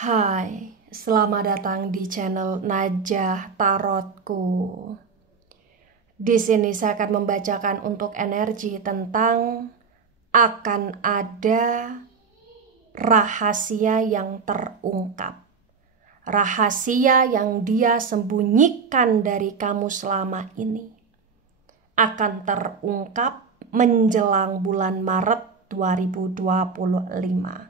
Hai, selamat datang di channel Najah Tarotku. Di sini saya akan membacakan untuk energi tentang akan ada rahasia yang terungkap. Rahasia yang dia sembunyikan dari kamu selama ini akan terungkap menjelang bulan Maret 2025.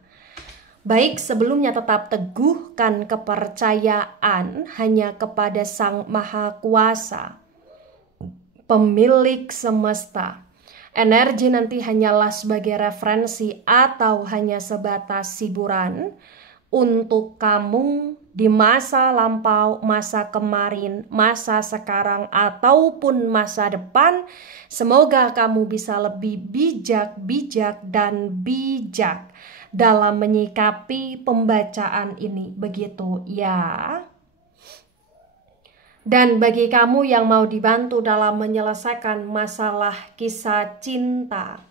Baik, sebelumnya tetap teguhkan kepercayaan hanya kepada Sang Maha Kuasa, pemilik semesta. Energi nanti hanyalah sebagai referensi atau hanya sebatas hiburan untuk kamu di masa lampau, masa kemarin, masa sekarang, ataupun masa depan. Semoga kamu bisa lebih bijak dan bijak dalam menyikapi pembacaan ini, begitu ya. Dan bagi kamu yang mau dibantu dalam menyelesaikan masalah kisah cinta,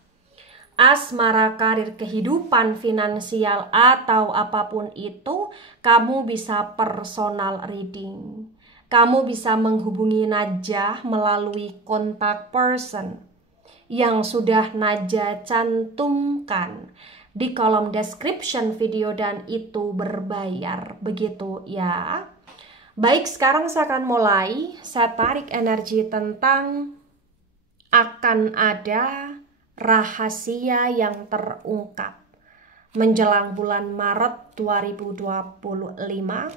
asmara, karir, kehidupan finansial, atau apapun itu, kamu bisa personal reading. Kamu bisa menghubungi Najah melalui kontak person yang sudah Najah cantumkan di kolom description video, dan itu berbayar, begitu ya. Baik, sekarang saya akan mulai. Saya tarik energi tentang akan ada rahasia yang terungkap menjelang bulan Maret 2025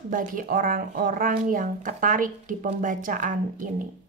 bagi orang-orang yang ketarik di pembacaan ini.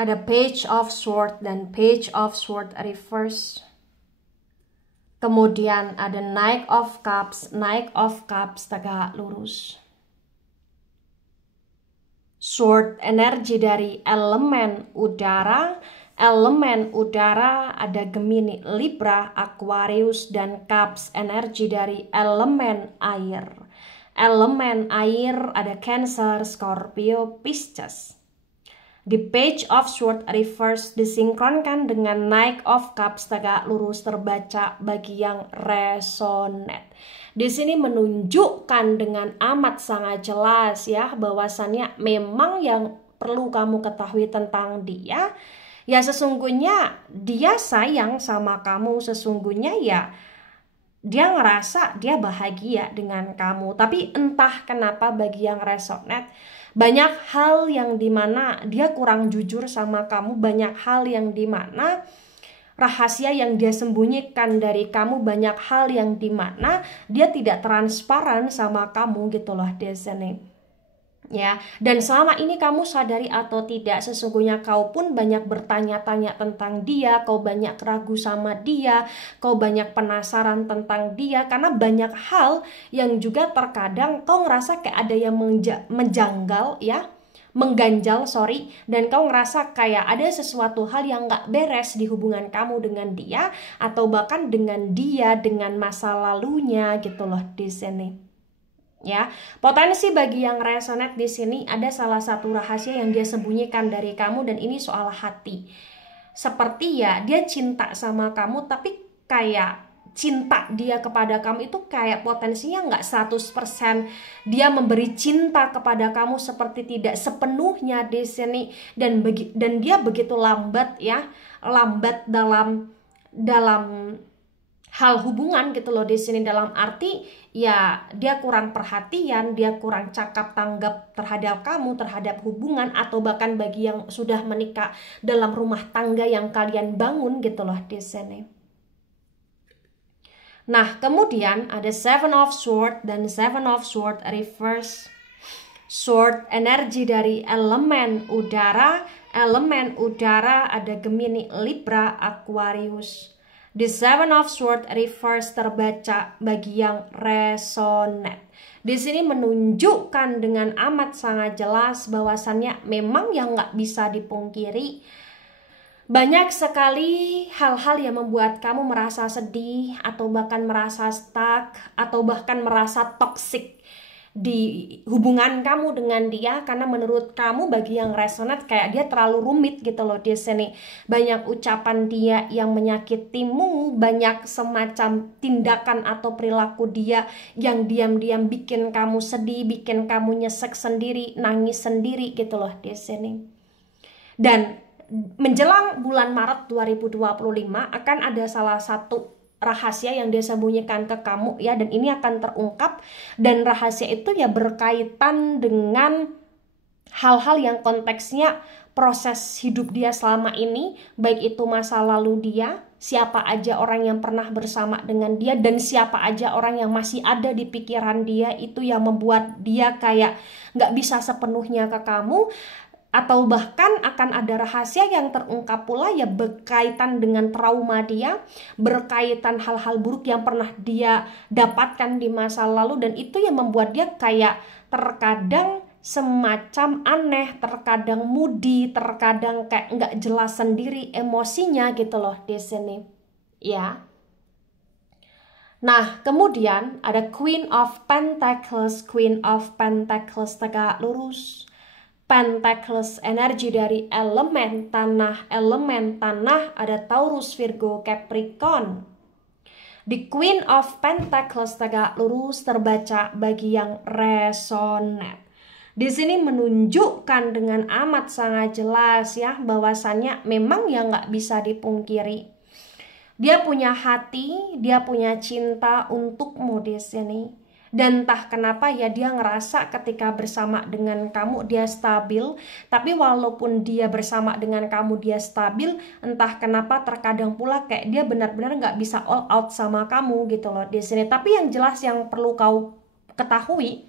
Ada Page of Swords dan Page of Swords reverse. Kemudian ada Knight of Cups tegak lurus. Sword energi dari elemen udara. Elemen udara ada Gemini, Libra, Aquarius, dan Cups energi dari elemen air. Elemen air ada Cancer, Scorpio, Pisces. Di Page of Swords reverse disinkronkan dengan Knight of Cups tegak lurus, terbaca bagi yang resonate. Di sini menunjukkan dengan amat sangat jelas ya bahwasannya memang yang perlu kamu ketahui tentang dia, ya sesungguhnya dia sayang sama kamu, sesungguhnya ya dia ngerasa dia bahagia dengan kamu. Tapi entah kenapa bagi yang resonate, banyak hal yang dimana dia kurang jujur sama kamu, banyak hal yang dimana rahasia yang dia sembunyikan dari kamu, banyak hal yang dimana dia tidak transparan sama kamu gitu loh di sini. Ya, dan selama ini kamu sadari atau tidak, sesungguhnya kau pun banyak bertanya-tanya tentang dia, kau banyak ragu sama dia, kau banyak penasaran tentang dia, karena banyak hal yang juga terkadang kau ngerasa kayak ada yang menjanggal ya, mengganjal, dan kau ngerasa kayak ada sesuatu hal yang gak beres di hubungan kamu dengan dia, atau bahkan dengan dia, dengan masa lalunya gitu loh di sini. Ya, potensi bagi yang resonate di sini ada salah satu rahasia yang dia sembunyikan dari kamu, dan ini soal hati. Seperti ya dia cinta sama kamu, tapi kayak cinta dia kepada kamu itu kayak potensinya nggak 100%. Dia memberi cinta kepada kamu seperti tidak sepenuhnya di sini, dan dia begitu lambat ya, lambat dalam hal hubungan gitu loh di sini, dalam arti ya dia kurang perhatian, dia kurang cakap tanggap terhadap kamu, terhadap hubungan, atau bahkan bagi yang sudah menikah dalam rumah tangga yang kalian bangun gitu loh di sini. Nah, kemudian ada Seven of Swords dan Seven of Swords reverse. Sword energi dari elemen udara. Elemen udara ada Gemini, Libra, Aquarius. The Seven of Swords reverse terbaca bagi yang resonate. Di sini menunjukkan dengan amat sangat jelas bahwasannya memang yang nggak bisa dipungkiri, Banyak sekali hal-hal yang membuat kamu merasa sedih atau bahkan merasa stuck atau bahkan merasa toxic di hubungan kamu dengan dia, karena menurut kamu, bagi yang resonate, kayak dia terlalu rumit gitu loh di sini. Banyak ucapan dia yang menyakitimu, banyak semacam tindakan atau perilaku dia yang diam-diam bikin kamu sedih, bikin kamu nyesek sendiri, nangis sendiri gitu loh di sini. Dan menjelang bulan Maret 2025 akan ada salah satu rahasia yang dia sembunyikan ke kamu ya, dan ini akan terungkap. Dan rahasia itu ya berkaitan dengan hal-hal yang konteksnya proses hidup dia selama ini, baik itu masa lalu dia, siapa aja orang yang pernah bersama dengan dia, dan siapa aja orang yang masih ada di pikiran dia, itu yang membuat dia kayak nggak bisa sepenuhnya ke kamu. Atau bahkan akan ada rahasia yang terungkap pula ya berkaitan dengan trauma dia, berkaitan hal-hal buruk yang pernah dia dapatkan di masa lalu, dan itu yang membuat dia kayak terkadang semacam aneh, terkadang moody, terkadang kayak nggak jelas sendiri emosinya gitu loh di sini ya. Nah, kemudian ada Queen of Pentacles. Queen of Pentacles tegak lurus. Pentacles energi dari elemen tanah. Elemen tanah ada Taurus, Virgo, Capricorn. Di Queen of Pentacles tegak lurus terbaca bagi yang resonate. Di sini menunjukkan dengan amat sangat jelas ya, bahwasannya memang yang nggak bisa dipungkiri. Dia punya hati, dia punya cinta untukmu di sini. Dan entah kenapa ya dia ngerasa ketika bersama dengan kamu dia stabil. Tapi walaupun dia bersama dengan kamu dia stabil, entah kenapa terkadang pula kayak dia benar-benar nggak bisa all out sama kamu gitu loh di sini. Tapi yang jelas yang perlu kau ketahui,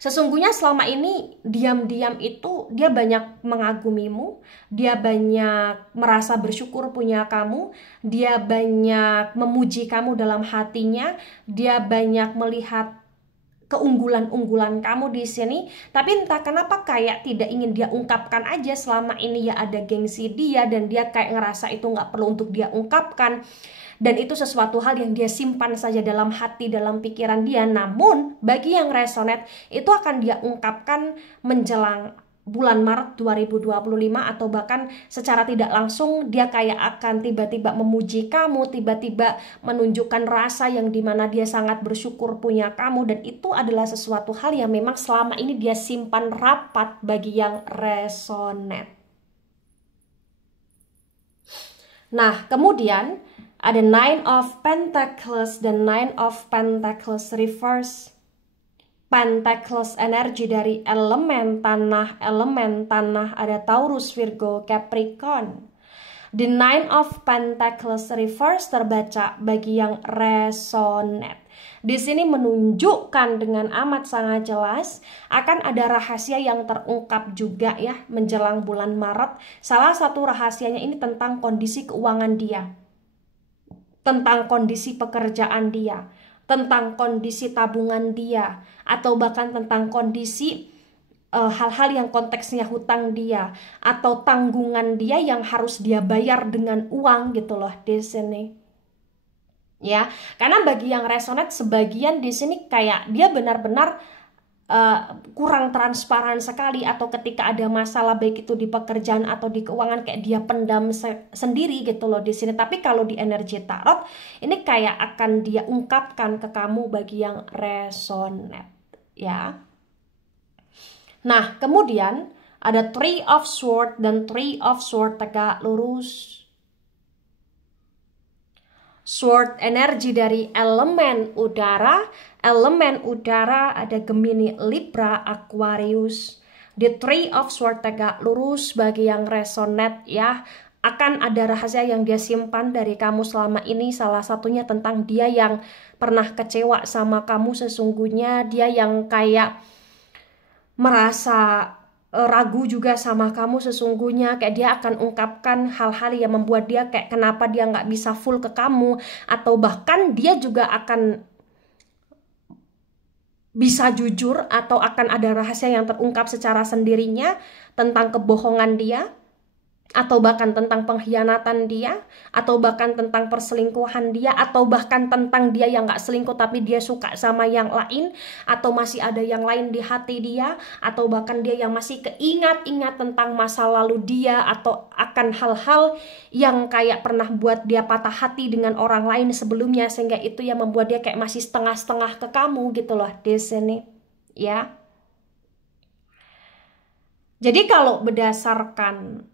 sesungguhnya selama ini diam-diam itu dia banyak mengagumimu, dia banyak merasa bersyukur punya kamu, dia banyak memuji kamu dalam hatinya, dia banyak melihat keunggulan-unggulan kamu di sini. Tapi entah kenapa kayak tidak ingin dia ungkapkan aja. Selama ini ya ada gengsi dia, dan dia kayak ngerasa itu nggak perlu untuk dia ungkapkan. Dan itu sesuatu hal yang dia simpan saja dalam hati, dalam pikiran dia. Namun bagi yang resonate, itu akan dia ungkapkan menjelang bulan Maret 2025, atau bahkan secara tidak langsung dia kayak akan tiba-tiba memuji kamu, tiba-tiba menunjukkan rasa yang dimana dia sangat bersyukur punya kamu. Dan itu adalah sesuatu hal yang memang selama ini dia simpan rapat bagi yang resonate. Nah, kemudian ada Nine of Pentacles dan Nine of Pentacles reverse. Pentacles energi dari elemen tanah. Elemen tanah ada Taurus, Virgo, Capricorn. The Nine of Pentacles reverse terbaca bagi yang resonate. Di sini menunjukkan dengan amat sangat jelas akan ada rahasia yang terungkap juga ya menjelang bulan Maret. Salah satu rahasianya ini tentang kondisi keuangan dia, tentang kondisi pekerjaan dia, tentang kondisi tabungan dia, atau bahkan tentang kondisi hal-hal yang konteksnya hutang dia atau tanggungan dia yang harus dia bayar dengan uang gitu loh di sini. Ya, karena bagi yang resonate sebagian di sini kayak dia benar-benar kurang transparan sekali, atau ketika ada masalah baik itu di pekerjaan atau di keuangan kayak dia pendam sendiri gitu loh di sini. Tapi kalau di energi tarot ini kayak akan dia ungkapkan ke kamu bagi yang resonate ya. Nah, kemudian ada Three of Swords dan Three of Swords tegak lurus. Sword energi dari elemen udara. Elemen udara ada Gemini, Libra, Aquarius. The Three of Swords tegak lurus bagi yang resonate ya. Akan ada rahasia yang dia simpan dari kamu selama ini. Salah satunya tentang dia yang pernah kecewa sama kamu sesungguhnya. Dia yang kayak merasa ragu juga sama kamu sesungguhnya. Kayak dia akan ungkapkan hal-hal yang membuat dia kayak kenapa dia nggak bisa full ke kamu, atau bahkan dia juga akan bisa jujur atau akan ada rahasia yang terungkap secara sendirinya tentang kebohongan dia. atau bahkan tentang pengkhianatan dia, atau bahkan tentang perselingkuhan dia, atau bahkan tentang dia yang gak selingkuh tapi dia suka sama yang lain, atau masih ada yang lain di hati dia, atau bahkan dia yang masih keingat-ingat tentang masa lalu dia, atau akan hal-hal yang kayak pernah buat dia patah hati dengan orang lain sebelumnya, sehingga itu yang membuat dia kayak masih setengah-setengah ke kamu gitu loh di sini, ya. Jadi kalau berdasarkan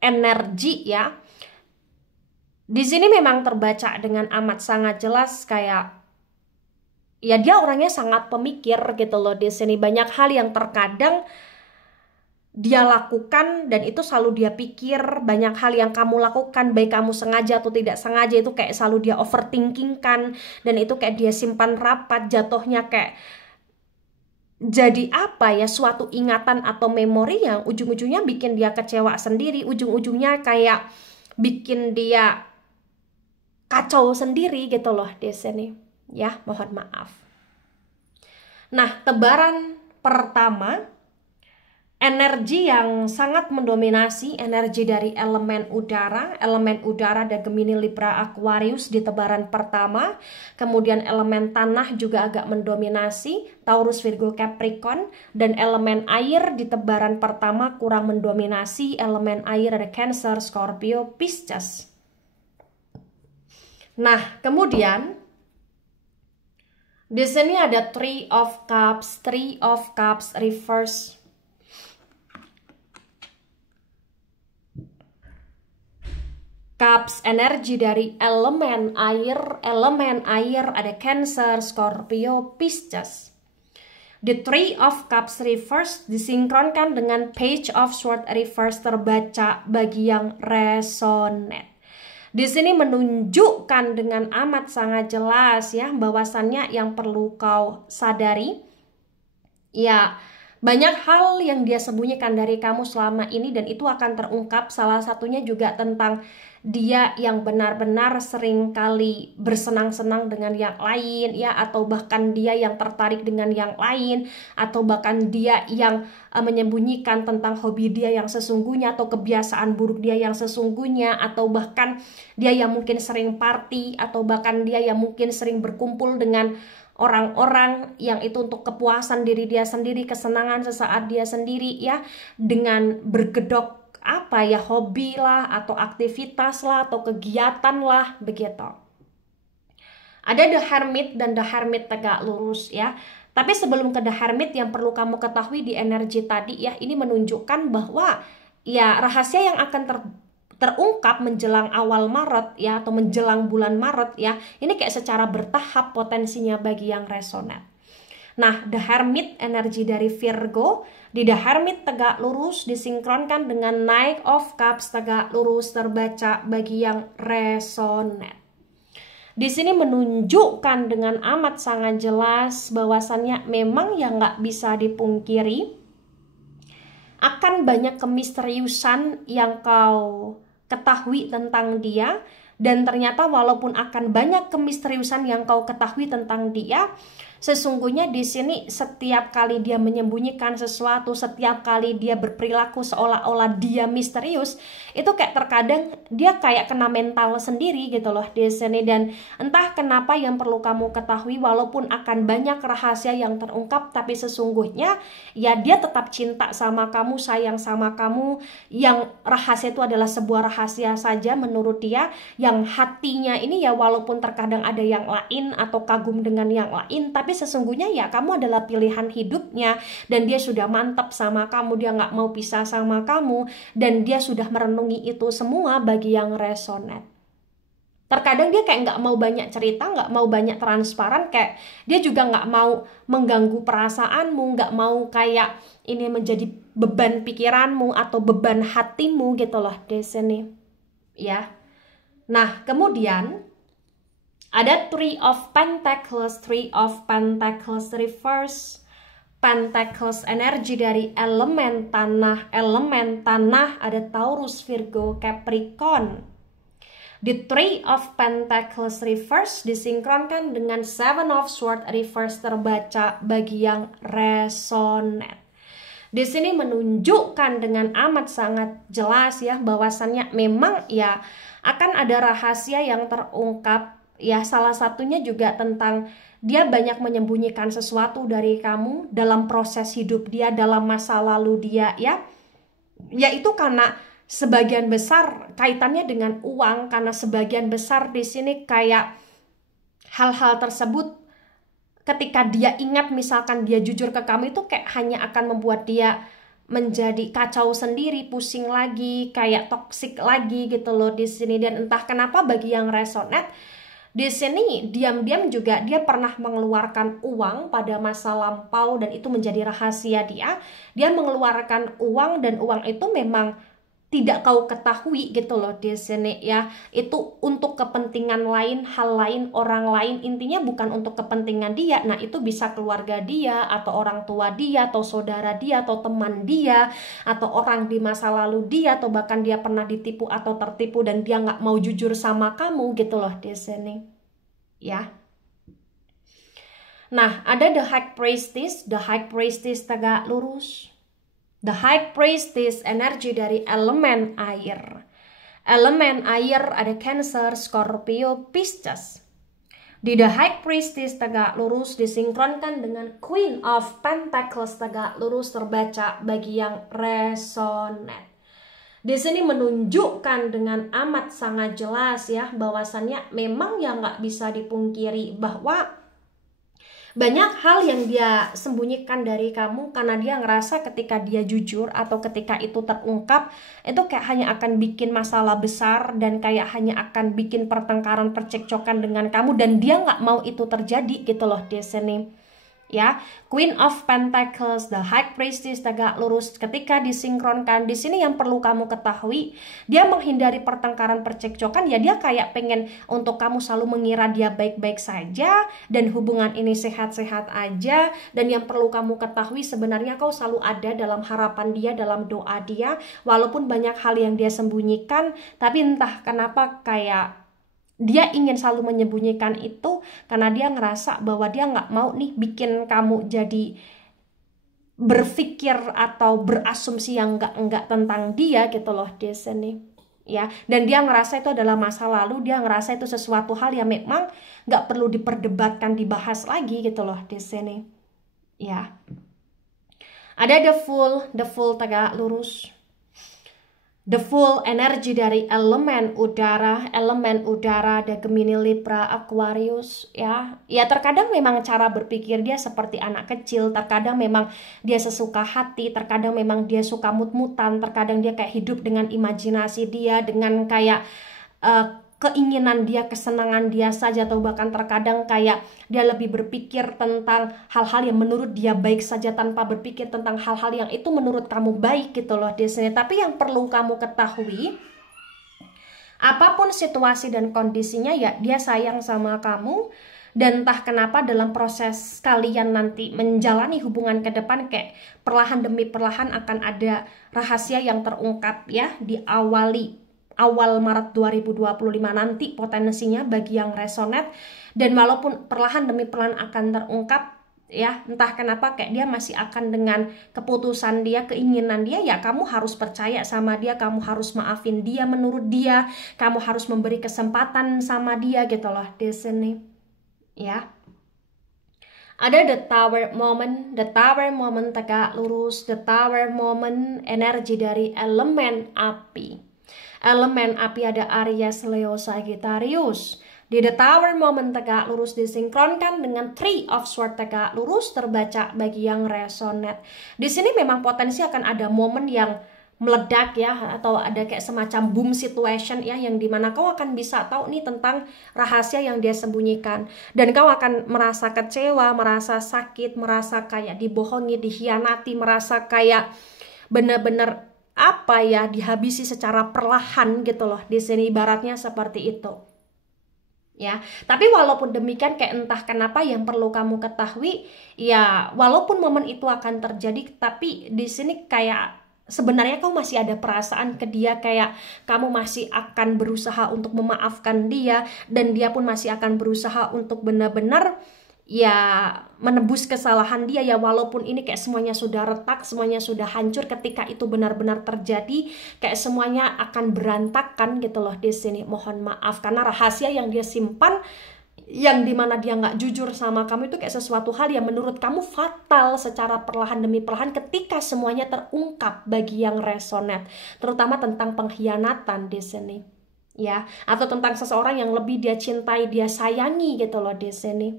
energi ya, di sini memang terbaca dengan amat sangat jelas kayak ya dia orangnya sangat pemikir gitu loh di sini. Banyak hal yang terkadang dia lakukan dan itu selalu dia pikir. Banyak hal yang kamu lakukan, baik kamu sengaja atau tidak sengaja, itu kayak selalu dia overthinking kan, dan itu kayak dia simpan rapat, jatuhnya kayak jadi apa ya, suatu ingatan atau memori yang ujung-ujungnya bikin dia kecewa sendiri, ujung-ujungnya kayak bikin dia kacau sendiri gitu loh di sini ya, mohon maaf. Nah, tebaran pertama, energi yang sangat mendominasi, energi dari elemen udara ada Gemini, Libra, Aquarius di tebaran pertama. Kemudian elemen tanah juga agak mendominasi, Taurus, Virgo, Capricorn. Dan elemen air di tebaran pertama kurang mendominasi, elemen air ada Cancer, Scorpio, Pisces. Nah, kemudian di sini ada Three of Cups reverse. Cups, energi dari elemen air ada Cancer, Scorpio, Pisces. The Three of Cups reverse disinkronkan dengan Page of Swords reverse terbaca bagi yang resonate. Di sini menunjukkan dengan amat sangat jelas ya bahwasannya yang perlu kau sadari ya, banyak hal yang dia sembunyikan dari kamu selama ini dan itu akan terungkap. Salah satunya juga tentang dia yang benar-benar sering kali bersenang-senang dengan yang lain ya, atau bahkan dia yang tertarik dengan yang lain, atau bahkan dia yang menyembunyikan tentang hobi dia yang sesungguhnya atau kebiasaan buruk dia yang sesungguhnya, atau bahkan dia yang mungkin sering party, atau bahkan dia yang mungkin sering berkumpul dengan orang-orang yang itu untuk kepuasan diri dia sendiri, kesenangan sesaat dia sendiri ya, dengan bergedok apa ya, hobi lah atau aktivitas lah atau kegiatan lah begitu. Ada The Hermit dan The Hermit tegak lurus ya. Tapi sebelum ke The Hermit, yang perlu kamu ketahui di energi tadi ya, ini menunjukkan bahwa ya rahasia yang akan terungkap menjelang awal Maret ya, atau menjelang bulan Maret ya, ini kayak secara bertahap potensinya bagi yang resonate. Nah, The Hermit energi dari Virgo, di The Hermit tegak lurus disinkronkan dengan Knight of Cups tegak lurus terbaca bagi yang resonate. Di sini menunjukkan dengan amat sangat jelas bahwasannya memang yang nggak bisa dipungkiri akan banyak kemisteriusan yang kau ketahui tentang dia, dan ternyata walaupun akan banyak kemisteriusan yang kau ketahui tentang dia, sesungguhnya di sini setiap kali dia menyembunyikan sesuatu, setiap kali dia berperilaku seolah-olah dia misterius, itu kayak terkadang dia kayak kena mental sendiri gitu loh di sini. Dan entah kenapa yang perlu kamu ketahui, walaupun akan banyak rahasia yang terungkap, tapi sesungguhnya ya dia tetap cinta sama kamu, sayang sama kamu. Yang rahasia itu adalah sebuah rahasia saja menurut dia, yang hatinya ini ya walaupun terkadang ada yang lain atau kagum dengan yang lain, tapi sesungguhnya ya kamu adalah pilihan hidupnya, dan dia sudah mantap sama kamu, dia nggak mau pisah sama kamu, dan dia sudah merenungi itu semua bagi yang resonate. Terkadang dia kayak nggak mau banyak cerita, nggak mau banyak transparan, kayak dia juga nggak mau mengganggu perasaanmu, nggak mau kayak ini menjadi beban pikiranmu atau beban hatimu gitu loh di sini ya. Nah, kemudian ada Three of Pentacles reverse. Pentacles energi dari elemen tanah ada Taurus, Virgo, Capricorn. The Three of Pentacles reverse disinkronkan dengan Seven of Swords reverse terbaca bagi yang resonate. Di sini menunjukkan dengan amat sangat jelas ya bahwasannya memang ya akan ada rahasia yang terungkap ya, salah satunya juga tentang dia banyak menyembunyikan sesuatu dari kamu dalam proses hidup dia, dalam masa lalu dia ya. Yaitu karena sebagian besar kaitannya dengan uang, karena sebagian besar di sini kayak hal-hal tersebut ketika dia ingat misalkan dia jujur ke kamu itu kayak hanya akan membuat dia menjadi kacau sendiri, pusing lagi, kayak toksik lagi gitu loh di sini. Dan entah kenapa bagi yang resonate di sini diam-diam juga dia pernah mengeluarkan uang pada masa lampau dan itu menjadi rahasia dia. Dia mengeluarkan uang dan uang itu memang tidak kau ketahui gitu loh di sini ya. Itu untuk kepentingan lain, hal lain, orang lain, intinya bukan untuk kepentingan dia. Nah, itu bisa keluarga dia atau orang tua dia atau saudara dia atau teman dia atau orang di masa lalu dia atau bahkan dia pernah ditipu atau tertipu dan dia nggak mau jujur sama kamu gitu loh di sini ya. Nah, ada the high priestess tegak lurus. The High Priestess energi dari elemen air. Elemen air ada Cancer, Scorpio, Pisces. Di The High Priestess tegak lurus disinkronkan dengan Queen of Pentacles tegak lurus terbaca bagi yang resonate. Di sini menunjukkan dengan amat sangat jelas ya bahwasannya memang yang nggak bisa dipungkiri bahwa banyak hal yang dia sembunyikan dari kamu karena dia ngerasa ketika dia jujur atau ketika itu terungkap itu kayak hanya akan bikin masalah besar dan kayak hanya akan bikin pertengkaran percekcokan dengan kamu dan dia nggak mau itu terjadi gitu loh di sini ya. Queen of Pentacles, the High Priestess tegak lurus ketika disinkronkan di sini yang perlu kamu ketahui dia menghindari pertengkaran percekcokan ya. Dia kayak pengen untuk kamu selalu mengira dia baik-baik saja dan hubungan ini sehat-sehat aja. Dan yang perlu kamu ketahui sebenarnya kau selalu ada dalam harapan dia, dalam doa dia, walaupun banyak hal yang dia sembunyikan tapi entah kenapa kayak dia ingin selalu menyembunyikan itu karena dia ngerasa bahwa dia nggak mau nih bikin kamu jadi berpikir atau berasumsi yang enggak tentang dia gitu loh di sini ya. Dan dia ngerasa itu adalah masa lalu, dia ngerasa itu sesuatu hal yang memang nggak perlu diperdebatkan, dibahas lagi gitu loh di sini ya. Ada the full tegak lurus. The full energi dari elemen udara ada Gemini, Libra, Aquarius ya. Ya terkadang memang cara berpikir dia seperti anak kecil, terkadang memang dia sesuka hati, terkadang memang dia suka mut-mutan, terkadang dia kayak hidup dengan imajinasi dia, dengan kayak keinginan dia, kesenangan dia saja, atau bahkan terkadang kayak dia lebih berpikir tentang hal-hal yang menurut dia baik saja tanpa berpikir tentang hal-hal yang itu menurut kamu baik gitu loh di sini. Tapi yang perlu kamu ketahui, apapun situasi dan kondisinya ya dia sayang sama kamu. Dan entah kenapa dalam proses kalian nanti menjalani hubungan ke depan kayak perlahan demi perlahan akan ada rahasia yang terungkap ya, awal Maret 2025 nanti potensinya bagi yang resonate. Dan walaupun perlahan demi perlahan akan terungkap ya, entah kenapa kayak dia masih akan dengan keputusan dia, keinginan dia ya, kamu harus percaya sama dia, kamu harus maafin dia menurut dia, kamu harus memberi kesempatan sama dia gitu loh di sini ya. Ada the tower moment tegak lurus, the tower moment energi dari elemen api. Elemen api ada Aries, Leo, Sagittarius. Di the tower moment tegak lurus disinkronkan dengan Three of Swords tegak lurus terbaca bagi yang resonate. Di sini memang potensi akan ada momen yang meledak ya, atau ada kayak semacam boom situation ya, yang dimana kau akan bisa tahu nih tentang rahasia yang dia sembunyikan dan kau akan merasa kecewa, merasa sakit, merasa kayak dibohongi, dikhianati, merasa kayak bener-bener apa ya, dihabisi secara perlahan gitu loh di sini, ibaratnya seperti itu ya. Tapi walaupun demikian kayak entah kenapa yang perlu kamu ketahui ya, walaupun momen itu akan terjadi tapi di sini kayak sebenarnya kau masih ada perasaan ke dia, kayak kamu masih akan berusaha untuk memaafkan dia dan dia pun masih akan berusaha untuk benar-benar ya menebus kesalahan dia ya, walaupun ini kayak semuanya sudah retak, semuanya sudah hancur. Ketika itu benar-benar terjadi, kayak semuanya akan berantakan gitu loh di sini. Mohon maaf karena rahasia yang dia simpan, yang dimana dia nggak jujur sama kamu, itu kayak sesuatu hal yang menurut kamu fatal secara perlahan demi perlahan ketika semuanya terungkap bagi yang resonate, terutama tentang pengkhianatan di sini ya, atau tentang seseorang yang lebih dia cintai, dia sayangi gitu loh di sini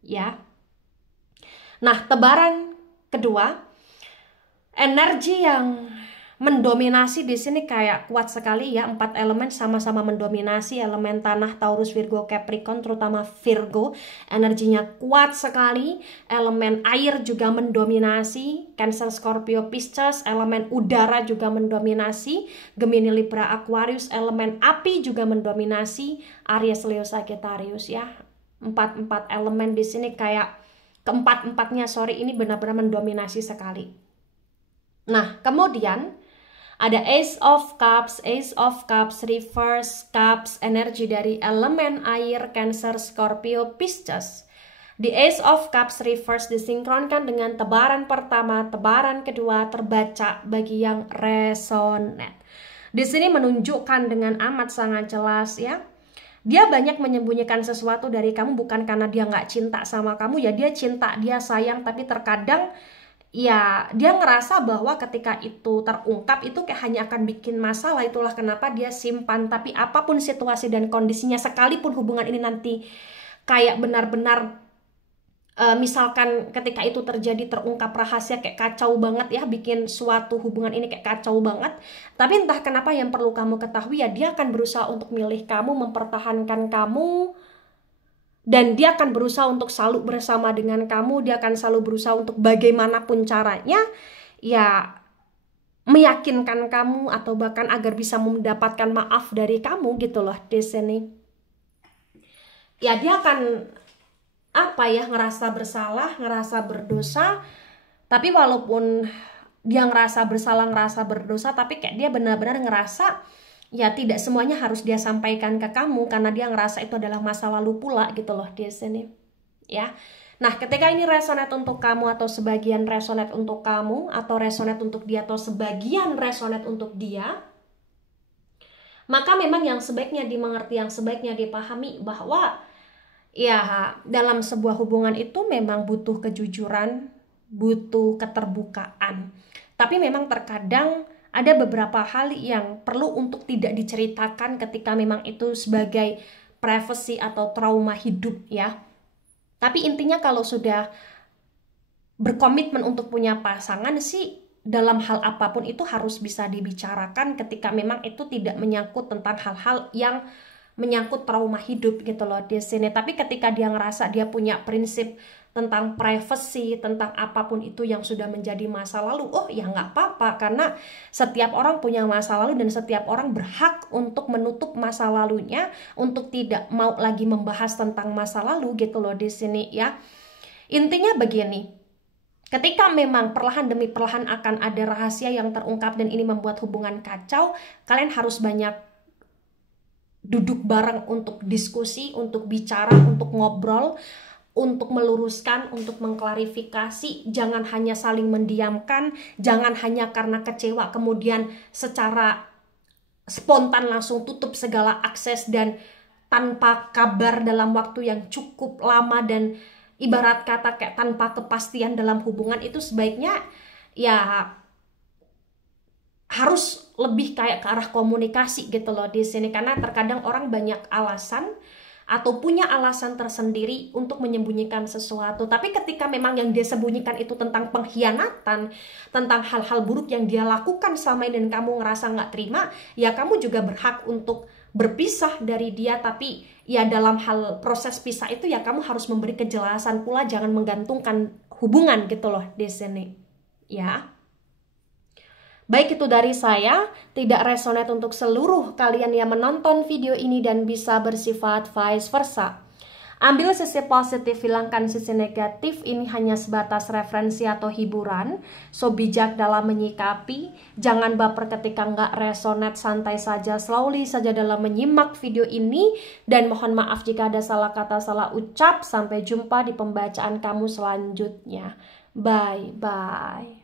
ya. Nah, tebaran kedua, energi yang mendominasi di sini kayak kuat sekali ya. 4 elemen sama-sama mendominasi, elemen tanah, Taurus, Virgo, Capricorn, terutama Virgo energinya kuat sekali. Elemen air juga mendominasi, Cancer, Scorpio, Pisces. Elemen udara juga mendominasi, Gemini, Libra, Aquarius. Elemen api juga mendominasi, Aries, Leo, Sagittarius ya. Empat elemen di sini kayak keempat-empatnya ini benar-benar mendominasi sekali. Nah, kemudian ada Ace of Cups, Reverse Cups, energi dari elemen air, Cancer, Scorpio, Pisces. Di Ace of Cups Reverse disinkronkan dengan tebaran pertama, tebaran kedua terbaca bagi yang resonate. Di sini menunjukkan dengan amat sangat jelas ya. Dia banyak menyembunyikan sesuatu dari kamu, bukan karena dia nggak cinta sama kamu ya, dia cinta, dia sayang, tapi terkadang ya dia ngerasa bahwa ketika itu terungkap itu kayak hanya akan bikin masalah. Itulah kenapa dia simpan. Tapi apapun situasi dan kondisinya, sekalipun hubungan ini nanti kayak benar-benar misalkan ketika itu terjadi, terungkap rahasia kayak kacau banget ya, bikin suatu hubungan ini kayak kacau banget, tapi entah kenapa yang perlu kamu ketahui ya, dia akan berusaha untuk milih kamu, mempertahankan kamu, dan dia akan berusaha untuk selalu bersama dengan kamu. Dia akan selalu berusaha untuk bagaimanapun caranya ya meyakinkan kamu, atau bahkan agar bisa mendapatkan maaf dari kamu gitu loh di sini. Ya dia akan ngerasa bersalah, ngerasa berdosa, tapi walaupun dia ngerasa bersalah, ngerasa berdosa, tapi kayak dia benar-benar ngerasa ya tidak semuanya harus dia sampaikan ke kamu, karena dia ngerasa itu adalah masa lalu pula gitu loh di sini ya. Nah, ketika ini resonate untuk kamu, atau sebagian resonate untuk kamu, atau resonate untuk dia, atau sebagian resonate untuk dia, maka memang yang sebaiknya dimengerti, yang sebaiknya dipahami bahwa ya dalam sebuah hubungan itu memang butuh kejujuran, butuh keterbukaan. Tapi memang terkadang ada beberapa hal yang perlu untuk tidak diceritakan ketika memang itu sebagai privacy atau trauma hidup ya. Tapi intinya kalau sudah berkomitmen untuk punya pasangan sih, dalam hal apapun itu harus bisa dibicarakan ketika memang itu tidak menyangkut tentang hal-hal yang menyangkut trauma hidup gitu loh di sini. Tapi ketika dia ngerasa dia punya prinsip tentang privacy, tentang apapun itu yang sudah menjadi masa lalu, oh ya nggak apa-apa, karena setiap orang punya masa lalu dan setiap orang berhak untuk menutup masa lalunya, untuk tidak mau lagi membahas tentang masa lalu gitu loh di sini ya. Intinya begini, ketika memang perlahan demi perlahan akan ada rahasia yang terungkap dan ini membuat hubungan kacau, kalian harus banyak duduk bareng untuk diskusi, untuk bicara, untuk ngobrol, untuk meluruskan, untuk mengklarifikasi. Jangan hanya saling mendiamkan, jangan hanya karena kecewa kemudian secara spontan langsung tutup segala akses dan tanpa kabar dalam waktu yang cukup lama, dan ibarat kata kayak tanpa kepastian dalam hubungan. Itu sebaiknya ya harus lebih kayak ke arah komunikasi gitu loh di sini, karena terkadang orang banyak alasan atau punya alasan tersendiri untuk menyembunyikan sesuatu. Tapi ketika memang yang dia sembunyikan itu tentang pengkhianatan, tentang hal-hal buruk yang dia lakukan selama ini, dan kamu ngerasa nggak terima, ya kamu juga berhak untuk berpisah dari dia. Tapi ya dalam hal proses pisah itu ya kamu harus memberi kejelasan pula, jangan menggantungkan hubungan gitu loh di sini ya. Baik, itu dari saya, tidak resonate untuk seluruh kalian yang menonton video ini dan bisa bersifat vice versa. Ambil sisi positif, hilangkan sisi negatif. Ini hanya sebatas referensi atau hiburan. So bijak dalam menyikapi. Jangan baper ketika nggak resonate, santai saja, slowly saja dalam menyimak video ini. Dan mohon maaf jika ada salah kata, salah ucap. Sampai jumpa di pembacaan kamu selanjutnya. Bye-bye.